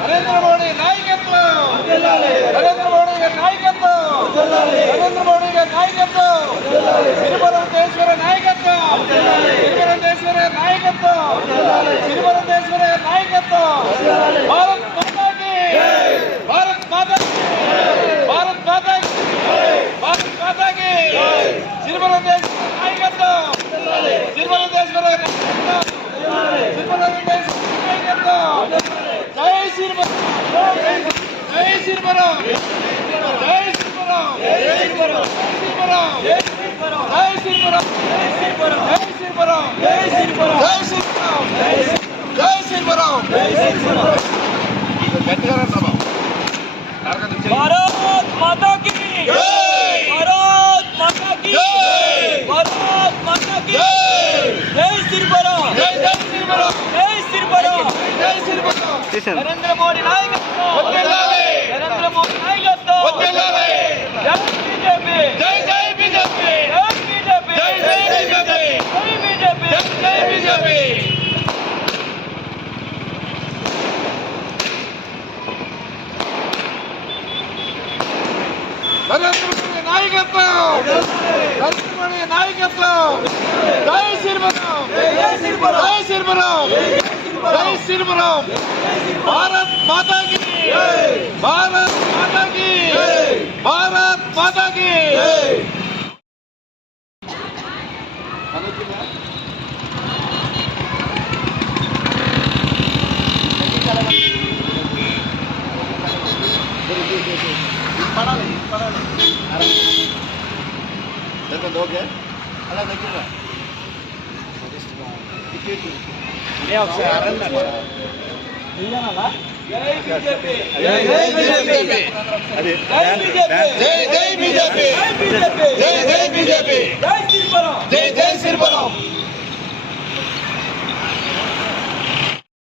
నరేంద్ర మోడీ నాయకత్వం, నరేంద్ర మోడీ గారి నాయకత్వం, నరేంద్ర మోడీ గారి నాయకత్వం, తిరుమలంతేశ్వర నాయకత్వం, తిరుమలంతేశ్వర నాయకత్వం, తిరుమలంతేశ్వర నాయకత్వం. భారత్ మాతా కీ, భారత్ మాతా కీ, భారత్ మాతా కీ, భారత్ మాతా కీ. తిరుమలంతేశ్వర నాయకత్వం, తిరుమలంతేశ్వర నాయకత్వం, తిరుమలంతేశ్వర నాయకత్వం. జై శ్రీరామ్, జై శ్రీరామ్, జై శ్రీరామ్, జై శ్రీరామ్, జై శ్రీరామ్, జై శ్రీరామ్, జై శ్రీరామ్, జై శ్రీరామ్, జై శ్రీరామ్, జై శ్రీరామ్, జై శ్రీరామ్. భారత్ మాతా కీ జై, భారత్ మాతా కీ జై, భారత్ మాతా కీ జై. జై శ్రీరామ్, జై శ్రీరామ్, జై శ్రీరామ్, జై శ్రీరామ్. నరేంద్ర మోడీ నాయకత్వం వర్ధిల్లాలి, నరేంద్ర మోడీ నాయకత్వం వర్ధిల్లాలి. జై బీజేపీ, జై జై బీజేపీ, జై బీజేపీ, జై జై బీజేపీ, జై బీజేపీ, జై జై బీజేపీ. నరేంద్ర మోడీ నాయకత్వం, నరేంద్ర మోడీ నాయకత్వం. జై శ్రీరామ్, జై శ్రీరామ్, జై శ్రీరామ్, జై శ్రీరామ్. భారత్ మాతా కీ, భారత్ మాతా కీ, భారత్ మాతా కీ. అలా దగ్గర జై బీజేపీ, జై జై బీజేపీ, జై బీజేపీ, జై జై బీజేపీ, జై బీజేపీ.